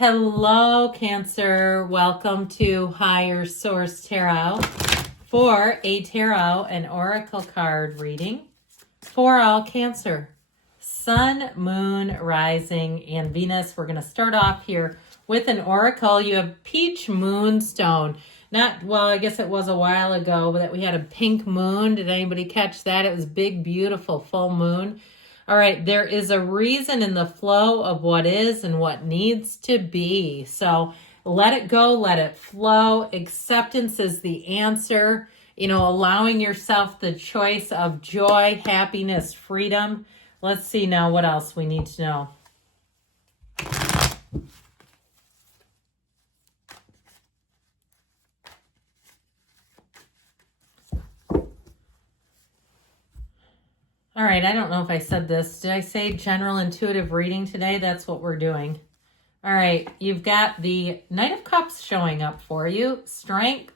Hello, Cancer. Welcome to Higher Source Tarot for a tarot and oracle card reading for all Cancer. Sun, Moon, Rising, and Venus. We're going to start off here with an oracle. You have Peach Moonstone. I guess it was a while ago, but that we had a pink moon. Did anybody catch that? It was big, beautiful, full moon. All right, there is a reason in the flow of what is and what needs to be. So let it go, let it flow. Acceptance is the answer. Allowing yourself the choice of joy, happiness, freedom. Let's see now what else we need to know. All right, I don't know if I said this. Did I say general intuitive reading today? That's what we're doing. All right, you've got the Knight of Cups showing up for you. Strength,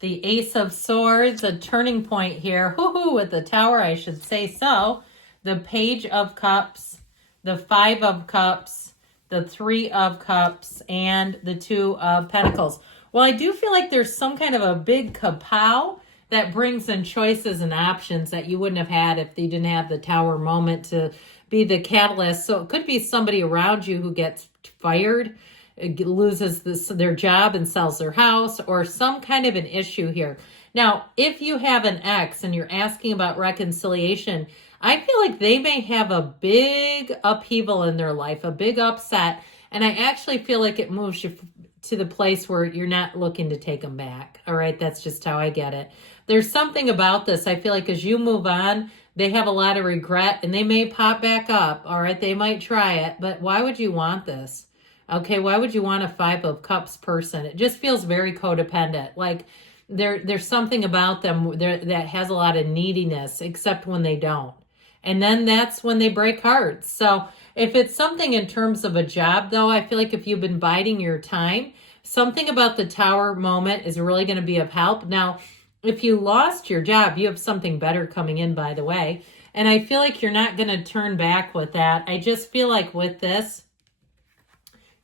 the Ace of Swords, a turning point here. With the Tower, I should say so. The Page of Cups, the Five of Cups, the Three of Cups, and the Two of Pentacles. Well, I do feel like there's some kind of a big kapow that brings in choices and options that you wouldn't have had if you didn't have the Tower moment to be the catalyst. So it could be somebody around you who gets fired, loses their job and sells their house, or some kind of an issue here. Now, if you have an ex and you're asking about reconciliation, I feel like they may have a big upheaval in their life, a big upset, and I actually feel like it moves you to the place where you're not looking to take them back. All right, that's just how I get it. There's something about this. I feel like as you move on, they have a lot of regret and they may pop back up. All right, they might try it, but why would you want this? Okay, why would you want a Five of Cups person? It just feels very codependent. Like there's something about them that has a lot of neediness, except when they don't. And then that's when they break hearts. So if it's something in terms of a job, though, I feel like if you've been biding your time, something about the Tower moment is really going to be of help. Now, if you lost your job, you have something better coming in, by the way. And I feel like you're not going to turn back with that. I just feel like with this,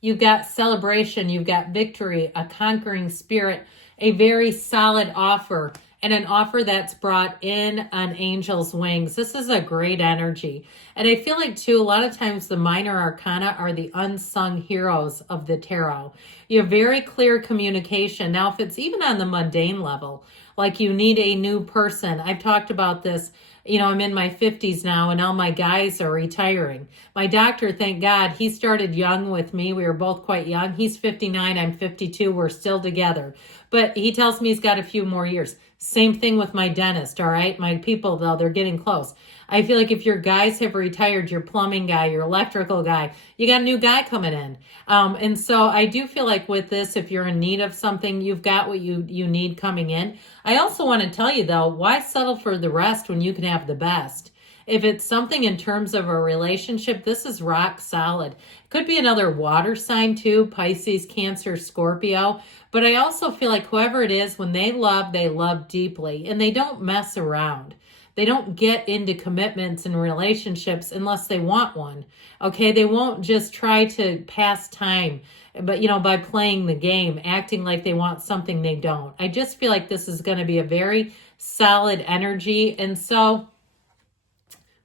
you've got celebration, you've got victory, a conquering spirit, a very solid offer, and an offer that's brought in on angel's wings. This is a great energy. And I feel like, too, a lot of times the minor arcana are the unsung heroes of the tarot. You have very clear communication. Now, if it's even on the mundane level, like you need a new person. I've talked about this. I'm in my 50s now and all my guys are retiring. My doctor, thank God, he started young with me. We were both quite young. He's 59, I'm 52. We're still together. But he tells me he's got a few more years. Same thing with my dentist, all right? My people, though, they're getting close. I feel like if your guys have retired, your plumbing guy, your electrical guy, you got a new guy coming in. And so I do feel like with this, if you're in need of something, you've got what you need coming in. I also want to tell you, though, why settle for the rest when you can have the best? If it's something in terms of a relationship, this is rock solid. Could be another water sign too, Pisces, Cancer, Scorpio. But I also feel like whoever it is, when they love deeply and they don't mess around. They don't get into commitments and relationships unless they want one. Okay, they won't just try to pass time, but by playing the game, acting like they want something they don't. I just feel like this is going to be a very solid energy. And so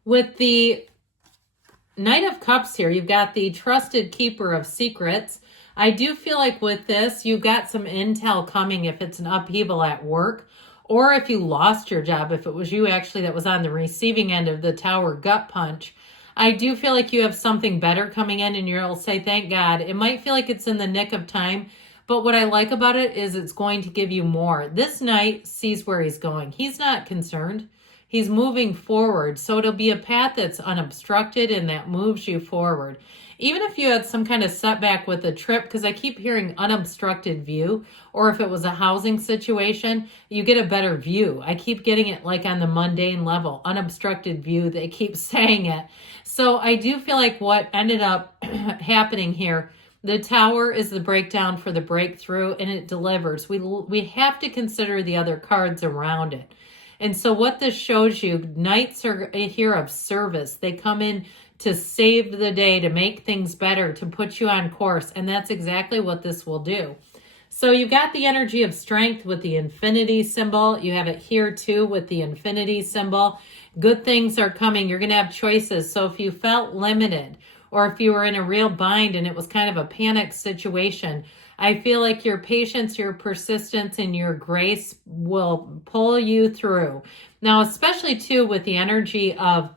with the Knight of Cups here, you've got the trusted keeper of secrets. I do feel like with this, you've got some intel coming if it's an upheaval at work, or if you lost your job, if it was you actually that was on the receiving end of the Tower gut punch. I do feel like you have something better coming in and you'll say, thank God. It might feel like it's in the nick of time, but what I like about it is it's going to give you more. This knight sees where he's going. He's not concerned. He's moving forward. So it'll be a path that's unobstructed and that moves you forward. Even if you had some kind of setback with a trip, because I keep hearing unobstructed view, or if it was a housing situation, you get a better view. I keep getting it like on the mundane level, unobstructed view. They keep saying it. So I do feel like what ended up happening here, the Tower is the breakdown for the breakthrough, and it delivers. We have to consider the other cards around it. And so what this shows you, knights are here of service. They come in to save the day, to make things better, to put you on course. And that's exactly what this will do. So you've got the energy of strength with the infinity symbol. You have it here too with the infinity symbol. Good things are coming. You're going to have choices. So if you felt limited, or if you were in a real bind and it was kind of a panic situation, I feel like your patience, your persistence, and your grace will pull you through. Now, especially too with the energy of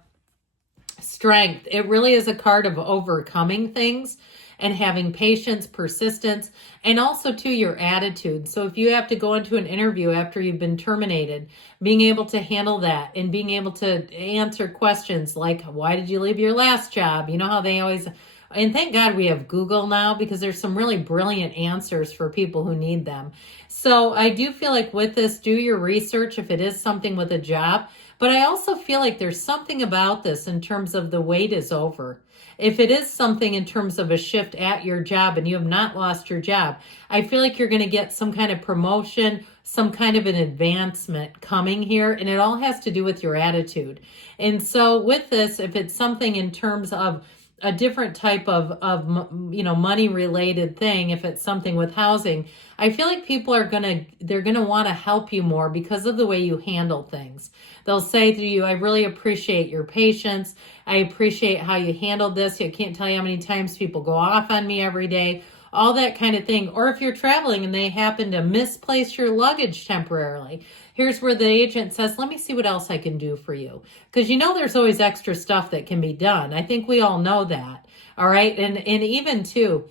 strength, it really is a card of overcoming things and having patience, persistence, and also too your attitude. So if you have to go into an interview after you've been terminated, being able to handle that and being able to answer questions like, why did you leave your last job? You know how they always, and thank God we have Google now, because there's some really brilliant answers for people who need them. So I do feel like with this, do your research if it is something with a job. But I also feel like there's something about this in terms of the wait is over. If it is something in terms of a shift at your job and you have not lost your job, I feel like you're going to get some kind of promotion, some kind of an advancement coming here, and it all has to do with your attitude. And so with this, if it's something in terms of a different type of money related thing, if it's something with housing, I feel like people are they're gonna want to help you more because of the way you handle things. They'll say to you, I really appreciate your patience. I appreciate how you handled this. I can't tell you how many times people go off on me every day, all that kind of thing. Or if you're traveling and they happen to misplace your luggage temporarily, here's where the agent says, let me see what else I can do for you. Because there's always extra stuff that can be done. I think we all know that. All right. And even too,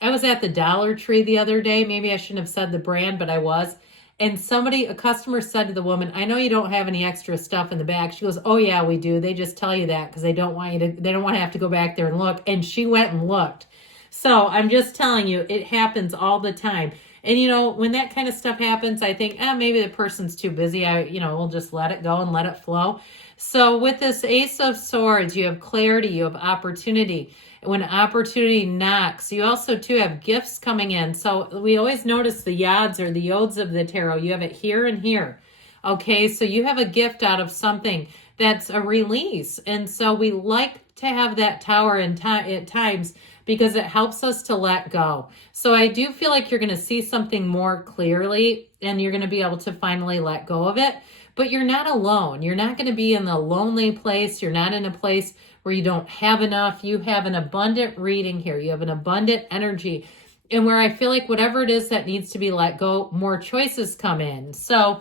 I was at the Dollar Tree the other day. Maybe I shouldn't have said the brand, but I was. And a customer said to the woman, I know you don't have any extra stuff in the back. She goes, oh yeah, we do. They just tell you that because they don't want to have to go back there and look. And she went and looked. So I'm just telling you, it happens all the time. And when that kind of stuff happens, I think, maybe the person's too busy. We'll just let it go and let it flow. So with this Ace of Swords, you have clarity, you have opportunity. When opportunity knocks, you also too have gifts coming in. So we always notice the yods or the yods of the tarot. You have it here and here. Okay, so you have a gift out of something that's a release. And so we like to have that tower at times because it helps us to let go. So I do feel like you're going to see something more clearly and you're going to be able to finally let go of it. But you're not alone. You're not going to be in the lonely place. You're not in a place where you don't have enough. You have an abundant reading here. You have an abundant energy. And where I feel like whatever it is that needs to be let go, more choices come in. So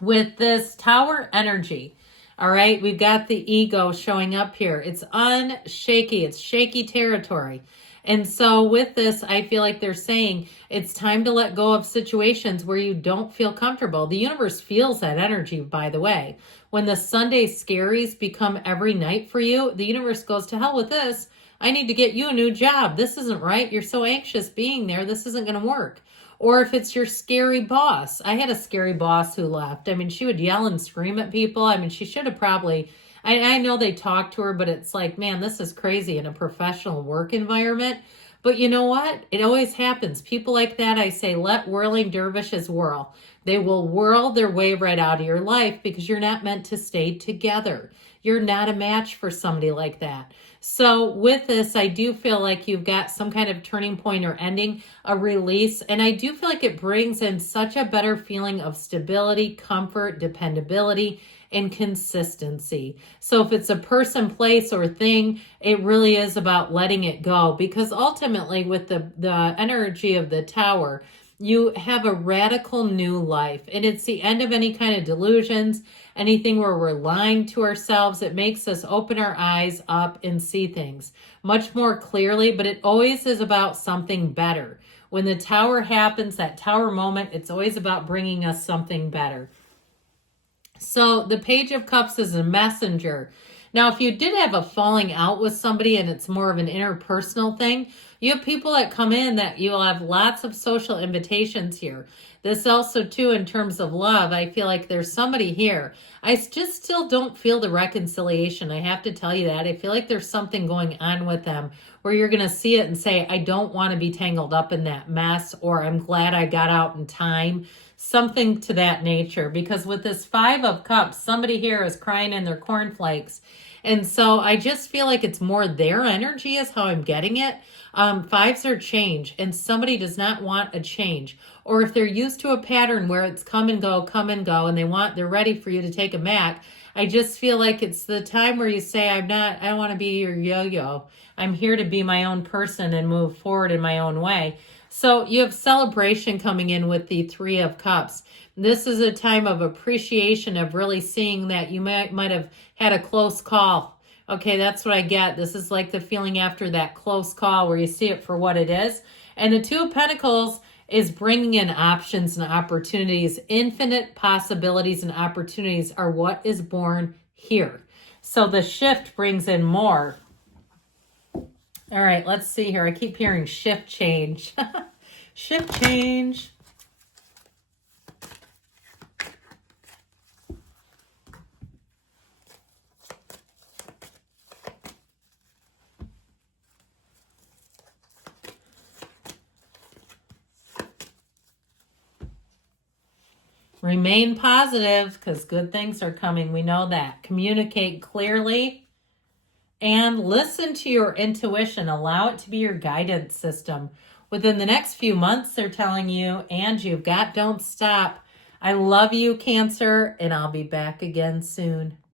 with this tower energy, all right, we've got the ego showing up here. It's unshaky. It's shaky territory. And so with this, I feel like they're saying it's time to let go of situations where you don't feel comfortable. The universe feels that energy, by the way. When the Sunday scaries become every night for you, the universe goes, to hell with this. I need to get you a new job. This isn't right. You're so anxious being there. This isn't going to work. Or if it's your scary boss. I had a scary boss who left. I mean, she would yell and scream at people. I mean, she should have probably... I know they talked to her, but it's like, man, this is crazy in a professional work environment. But you know what? It always happens. People like that, I say, let whirling dervishes whirl. They will whirl their way right out of your life because you're not meant to stay together. You're not a match for somebody like that. So with this, I do feel like you've got some kind of turning point or ending, a release. And I do feel like it brings in such a better feeling of stability, comfort, dependability, and consistency. So if it's a person, place, or thing, it really is about letting it go. Because ultimately with the energy of the tower, you have a radical new life. And it's the end of any kind of delusions, anything where we're lying to ourselves. It makes us open our eyes up and see things much more clearly, but it always is about something better. When the tower happens, that tower moment, it's always about bringing us something better. So the Page of Cups is a messenger. Now, if you did have a falling out with somebody and it's more of an interpersonal thing, you have people that come in that you'll have lots of social invitations here. This also, too, in terms of love, I feel like there's somebody here. I just still don't feel the reconciliation. I have to tell you that. I feel like there's something going on with them where you're going to see it and say, I don't want to be tangled up in that mess, or I'm glad I got out in time. something to that nature. Because with this 5 of Cups, somebody here is crying in their cornflakes. And so I just feel like it's more their energy is how I'm getting it. Fives are change, and somebody does not want a change. Or if they're used to a pattern where it's come and go, and they're ready for you to take them back, I just feel like it's the time where you say, I don't want to be your yo-yo. I'm here to be my own person and move forward in my own way. So you have celebration coming in with the 3 of Cups. This is a time of appreciation, of really seeing that you might have had a close call. Okay, that's what I get. This is like the feeling after that close call where you see it for what it is. And the 2 of Pentacles is bringing in options and opportunities. Infinite possibilities and opportunities are what is born here. So the shift brings in more. All right, let's see here. I keep hearing shift change. Shift change. Remain positive because good things are coming. We know that. Communicate clearly and listen to your intuition. Allow it to be your guidance system. Within the next few months, they're telling you, and you've got don't stop. I love you, Cancer, and I'll be back again soon.